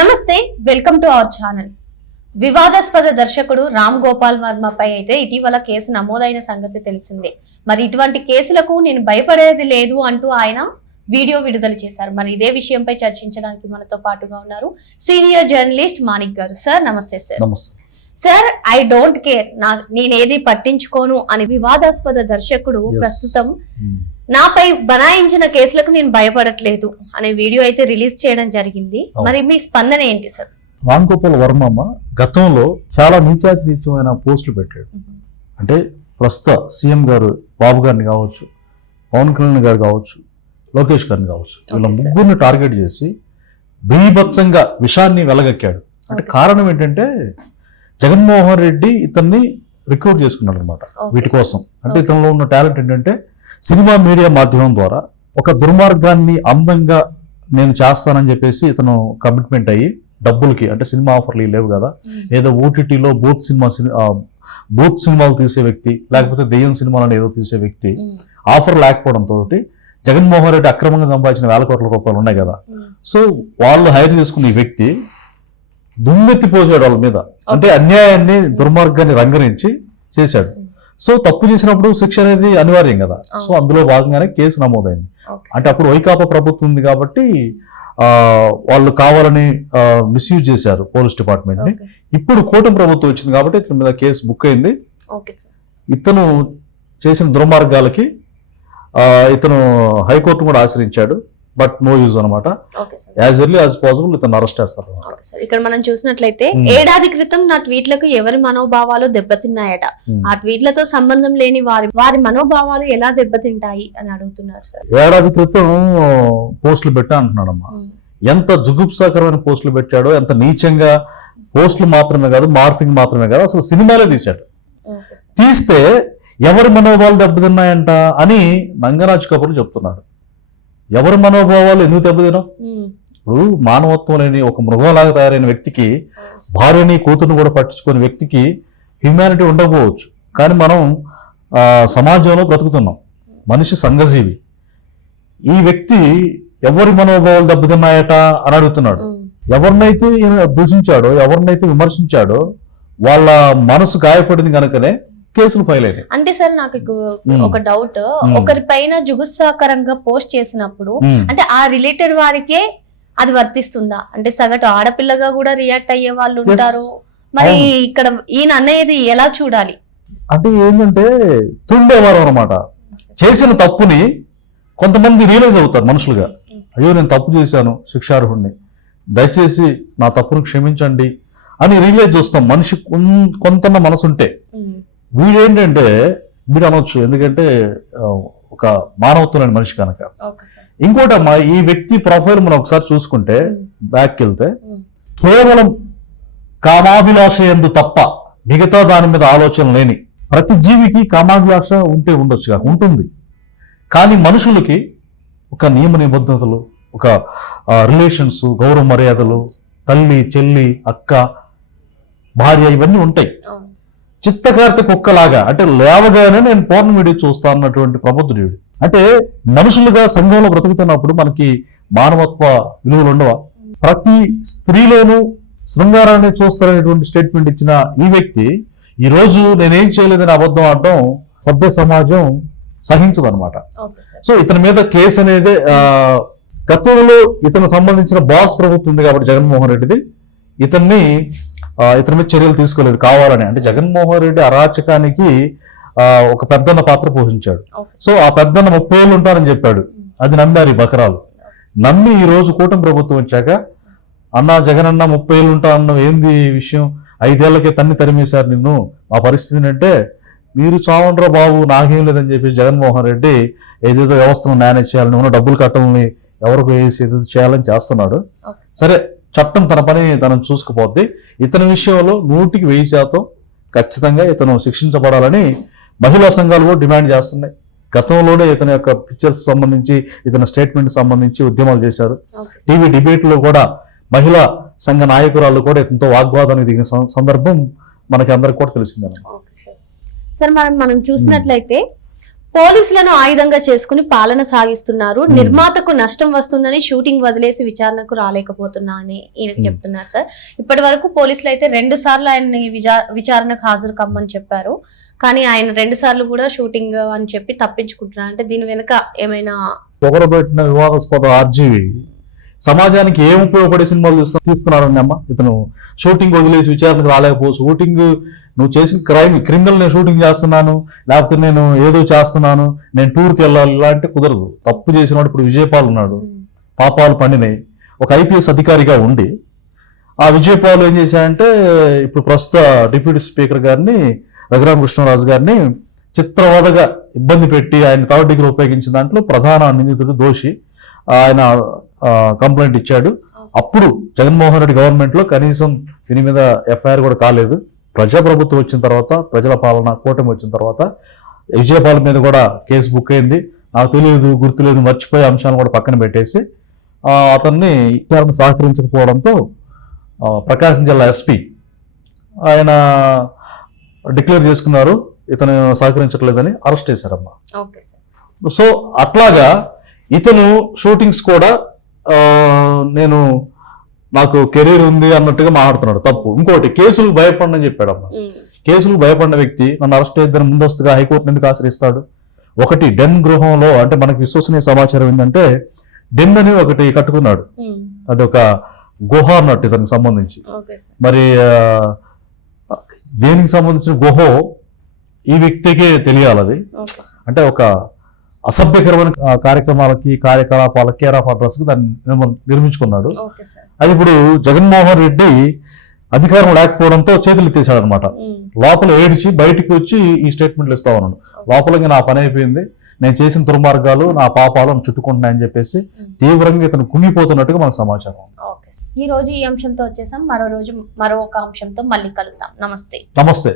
నమస్తే, welcome to our channel. వివాదాస్పద దర్శకుడు రామ్ గోపాల్ వర్మపై అయితే ఇటీవల కేసు నమోదైన సంగతి తెలిసిందే. మరి ఇటువంటి కేసులకు నేను భయపడేది లేదు అంటూ ఆయన వీడియో విడుదల చేశారు. మరి ఇదే విషయంపై చర్చించడానికి మనతో పాటుగా ఉన్నారు సీనియర్ జర్నలిస్ట్ మాణిక్ గారు. సార్ నమస్తే. సార్, ఐ డోంట్ కేర్, నేనేది పట్టించుకోను అని వివాదాస్పద దర్శకుడు ప్రస్తుతం నాపై బనాయించిన కేసులకు నేను భయపడట్లేదు అనే వీడియో అయితే రిలీజ్ చేయడం జరిగింది. మరి మీ స్పందన ఏంటి సార్? రామ్ గోపాల్ వర్మ గతంలో చాలా నీచాతినీచమైన పోస్టులు పెట్టాడు. అంటే ప్రస్తుత సీఎం గారు బాబు గారిని కావచ్చు, పవన్ కళ్యాణ్ గారు కావచ్చు, లోకేష్ గారిని కావచ్చు, వీళ్ళ ముగ్గురిని టార్గెట్ చేసి బీభత్సంగా విషాన్ని వెలగక్కాడు. అంటే కారణం ఏంటంటే జగన్మోహన్ రెడ్డి ఇతన్ని రిక్రూట్ చేసుకున్నాడు అనమాట వీటి కోసం. అంటే ఇతనిలో ఉన్న టాలెంట్ ఏంటంటే సినిమా మీడియా మాధ్యమం ద్వారా ఒక దుర్మార్గాన్ని అందంగా నేను చేస్తానని చెప్పేసి ఇతను కమిట్మెంట్ అయ్యి డబ్బులకి, అంటే సినిమా ఆఫర్లు లేవు కదా, ఏదో ఓటీటీలో బూత్ సినిమాలు తీసే వ్యక్తి, లేకపోతే దెయ్యం సినిమాలను ఏదో తీసే వ్యక్తి, ఆఫర్ లేకపోవడంతో జగన్మోహన్ రెడ్డి అక్రమంగా సంపాదించిన వేల కోట్ల రూపాయలు ఉన్నాయి కదా, సో వాళ్ళు హైర్ చేసుకున్న ఈ వ్యక్తి దుమ్మెత్తిపోసాడు వాళ్ళ మీద. అంటే అన్యాయాన్ని, దుర్మార్గాన్ని రంగరించి చేశాడు. సో తప్పు చేసినప్పుడు శిక్ష అనేది అనివార్యం కదా. సో అందులో భాగంగానే కేసు నమోదైంది. అంటే అప్పుడు వైకాపా ప్రభుత్వం ఉంది కాబట్టి వాళ్ళు కావాలని మిస్యూజ్ చేశారు పోలీస్ డిపార్ట్మెంట్ ని. ఇప్పుడు కూటమి ప్రభుత్వం వచ్చింది కాబట్టి ఇతని మీద కేసు బుక్ అయింది. ఇతను చేసిన దుర్మార్గాలకి ఇతను హైకోర్టు కూడా ఆశ్రయించాడు. బట్ నో యూజ్ అనమాట. యాజ్ ఎర్లీ యాజ్ పాసిబుల్ ఇతను అరెస్ట్ చేస్తారు. ఇక్కడ మనం చూసినట్లయితే ఏడాది క్రితం నా ట్వీట్లకు ఎవరి మనోభావాలు దెబ్బతిన్నాయట, ఆ ట్వీట్లతో సంబంధం లేని వారి మనోభావాలు ఎలా దెబ్బతింటాయి అని అడుగుతున్నారు సార్. ఏడాది క్రితం పోస్టులు పెట్టా అంటున్నాడమ్మా. ఎంత జుగుప్సాకరమైన పోస్టులు పెట్టాడో, ఎంత నీచంగా పోస్టులు మాత్రమే కాదు, మార్ఫింగ్ మాత్రమే కాదు, అసలు సినిమాలే తీశాడు. తీస్తే ఎవరి మనోభావాలు దెబ్బతిన్నాయంట అని నంగరాజ్ కపూర్ చెప్తున్నాడు. ఎవరి మనోభావాలు ఎందుకు దెబ్బతినం? ఇప్పుడు మానవత్వం లేని ఒక మృగంలాగా తయారైన వ్యక్తికి, భార్యని కూతురుని కూడా పట్టించుకునే వ్యక్తికి హ్యూమానిటీ ఉండకపోవచ్చు. కానీ మనం సమాజంలో బ్రతుకుతున్నాం, మనిషి సంఘజీవి. ఈ వ్యక్తి ఎవరి మనోభావాలు దెబ్బతిన్నాయట అని అడుగుతున్నాడు. ఎవరినైతే దూషించాడో, ఎవరినైతే విమర్శించాడో వాళ్ళ మనసు గాయపడింది కనుకనే కేసులు ఫైల్ అయినాయి. అంటే సార్ నాకు ఒక డౌట్, ఒకరి పైన జుగుత్సాకరంగా పోస్ట్ చేసినప్పుడు అంటే ఆ రిలేటెడ్ వారికే అది వర్తిస్తుందా? అంటే సగటు ఆడపిల్లగా కూడా రియాక్ట్ అయ్యే వాళ్ళు ఉంటారు. మరి ఇక్కడ ఈయన అనేది ఎలా చూడాలి? అంటే ఏంటంటే తుండేవారు అనమాట. చేసిన తప్పుని కొంతమంది రియలైజ్ అవుతారు మనుషులుగా. అయ్యో నేను తప్పు చేశాను, శిక్షార్హుడిని, దయచేసి నా తప్పును క్షమించండి అని రియలైజ్ చూస్తాం. మనిషి కొంత మనసు ఉంటే. వీడేంటంటే వీడు అనొచ్చు, ఎందుకంటే ఒక మానవత్వం మనిషి కనుక. ఇంకోటి అమ్మా, ఈ వ్యక్తి ప్రొఫైల్ మనం ఒకసారి చూసుకుంటే బ్యాక్ వెళ్తే కేవలం కామాభిలాష ఎందు తప్ప మిగతా దాని మీద ఆలోచన లేని, ప్రతి జీవికి కామాభిలాష ఉండొచ్చు, ఉంటుంది. కానీ మనుషులకి ఒక నియమ నిబద్ధతలు, ఒక రిలేషన్స్, గౌరవ మర్యాదలు, తల్లి, చెల్లి, అక్క, భార్య, ఇవన్నీ ఉంటాయి. చిత్తకార్తె కుక్కలాగా, అంటే లేవగానే నేను పోర్న్ వీడియో చూస్తా అన్నటువంటి ప్రబుద్ధుడు. అంటే మనుషులుగా సంఘంలో బ్రతుకుతున్నప్పుడు మనకి మానవత్వ విలువలు ఉండవా? ప్రతి స్త్రీలోనూ శృంగారాన్ని చూస్తారనేటువంటి స్టేట్మెంట్ ఇచ్చిన ఈ వ్యక్తి ఈ రోజు నేనేం చేయలేదని అబద్ధం ఆడడం సభ్య సమాజం సహించదు అనమాట. సో ఇతని మీద కేసు అనేది గతంలో ఇతను సంబంధించిన బాస్ ప్రభుత్వం ఉంది కాబట్టి జగన్మోహన్ రెడ్డిది, ఇతని మీద చర్యలు తీసుకోలేదు కావాలని. అంటే జగన్మోహన్ రెడ్డి అరాచకానికి ఒక పెద్దన్న పాత్ర పోషించాడు. సో ఆ పెద్దన్న 30 ఏళ్ళు ఉంటారని చెప్పాడు. అది నమ్మారు ఈ బకరాలు. నమ్మి ఈ రోజు కూటమి ప్రభుత్వం వచ్చాక అన్న జగనన్న 30 ఏళ్ళు ఉంటా అన్న ఏంది విషయం, 5 ఏళ్లకే తరిమేశారు నిన్ను, మా పరిస్థితి అంటే మీరు చావండ్రా బాబు నాకేం లేదని చెప్పేసి జగన్మోహన్ రెడ్డి ఏదేదో వ్యవస్థను మేనేజ్ చేయాలని, ఉన్న డబ్బులు కట్టాలని, ఎవరికి వేసి ఏదో చేయాలని చేస్తున్నాడు. సరే, చట్టం తన పని తనను చూసుకుపోద్ది. ఇతని విషయంలో 100% ఖచ్చితంగా ఇతను శిక్షించబడాలని మహిళా సంఘాలు కూడా డిమాండ్ చేస్తున్నాయి. గతంలోనే ఇతని యొక్క పిక్చర్స్ సంబంధించి, ఇతని స్టేట్మెంట్ సంబంధించి ఉద్యమాలు చేశారు. టీవీ డిబేట్లో కూడా మహిళా సంఘ నాయకురాలు కూడా ఇతనితో వాగ్వాదానికి దిగిన సందర్భం మనకి అందరికి కూడా తెలిసిందే. సార్ మనం చూసినట్లయితే పోలీసులను ఆయుధంగా చేసుకుని పాలన సాగిస్తున్నారు. నిర్మాతకు నష్టం వస్తుందని షూటింగ్ వదిలేసి విచారణకు రాలేకపోతున్నా అని ఈయనకి చెప్తున్నారు సార్. ఇప్పటి వరకు పోలీసులు అయితే 2 సార్లు ఆయన్ని విచారణకు హాజరు కమ్మని చెప్పారు. కానీ ఆయన 2 సార్లు కూడా షూటింగ్ అని చెప్పి తప్పించుకుంటున్నారు. అంటే దీని వెనుక ఏమైనా పొగరబెట్టిన వివాదాస్పద ఆర్జీవి సమాజానికి ఏం ఉపయోగపడే సినిమాలు తీస్తున్నారని అమ్మ. ఇతను షూటింగ్ వదిలేసి విచారణకు రాలేకపో, షూటింగ్ నువ్వు చేసిన క్రిమినల్ నేను షూటింగ్ చేస్తున్నాను, లేకపోతే నేను ఏదో చేస్తున్నాను, నేను టూర్కి వెళ్ళాలి, ఇలాంటి కుదరదు. తప్పు చేసినాడు. ఇప్పుడు విజయపాల్ ఉన్నాడు, పాపాలు పండినాయి. ఒక ఐపీఎస్ అధికారిగా ఉండి ఆ విజయపాల్ ఏం చేశాడంటే ఇప్పుడు ప్రస్తుత డిప్యూటీ స్పీకర్ గారిని రఘురామకృష్ణరాజు గారిని చిత్రవదగా ఇబ్బంది పెట్టి ఆయన 3rd డిగ్రీ ఉపయోగించిన దాంట్లో ప్రధాన నిందితుడు దోషి. ఆయన కంప్లైంట్ ఇచ్చాడు. అప్పుడు జగన్మోహన్ రెడ్డి గవర్నమెంట్ లో కనీసం దీని మీద ఎఫ్ఐఆర్ కూడా కాలేదు. ప్రజాప్రభుత్వం వచ్చిన తర్వాత, ప్రజల పాలన కూటమి వచ్చిన తర్వాత విజయపాల్ మీద కూడా కేసు బుక్ అయింది. నాకు తెలియదు, గుర్తులేదు, మర్చిపోయే అంశాలను కూడా పక్కన పెట్టేసి అతన్ని విచారణ సహకరించకపోవడంతో ప్రకాశం జిల్లా ఎస్పీ ఆయన డిక్లేర్ చేసుకున్నారు ఇతను సహకరించట్లేదని, అరెస్ట్ చేశారమ్మా. సో అట్లాగా ఇతను షూటింగ్స్ కూడా నాకు కెరీర్ ఉంది అన్నట్టుగా మాట్లాడుతున్నాడు. తప్పు. ఇంకోటి, కేసులు భయపడని చెప్పాడమ్మా. కేసులు భయపడిన వ్యక్తి నన్ను అరెస్ట్ చేద్దని ముందస్తుగా హైకోర్టును ఎందుకు ఆశ్రయిస్తాడు? ఒకటి, డెన్ గృహంలో, అంటే మనకు విశ్వసనీయ సమాచారం ఏంటంటే డెన్ అని ఒకటి కట్టుకున్నాడు. అది ఒక గుహ అన్నట్టు ఇతనికి సంబంధించి. మరి దేనికి సంబంధించిన గుహో ఈ వ్యక్తికే తెలియాలి. అది అంటే ఒక అసభ్యకరమైన కార్యక్రమాలకి, కార్యకలాపాలకి కేర్ ఆఫ్ అడ్రస్ కి దాన్ని నిర్మించుకున్నాడు. అది ఇప్పుడు జగన్మోహన్ రెడ్డి అధికారం లేకపోవడంతో చేతులు ఎత్తేసాడు అనమాట. లోపల ఏడిచి బయటికి వచ్చి ఈ స్టేట్మెంట్లు ఇస్తా ఉన్నాడు. లోపల నా పని అయిపోయింది, నేను చేసిన దుర్మార్గాలు, నా పాపాలు చుట్టుకుంటున్నాయని చెప్పేసి తీవ్రంగా ఇతను కుంగిపోతున్నట్టుగా మనకు సమాచారం. ఈ రోజు ఈ అంశంతో వచ్చేసాం. మరో రోజు మరో ఒక అంశంతో మళ్ళీ కలుద్దాం. నమస్తే. నమస్తే.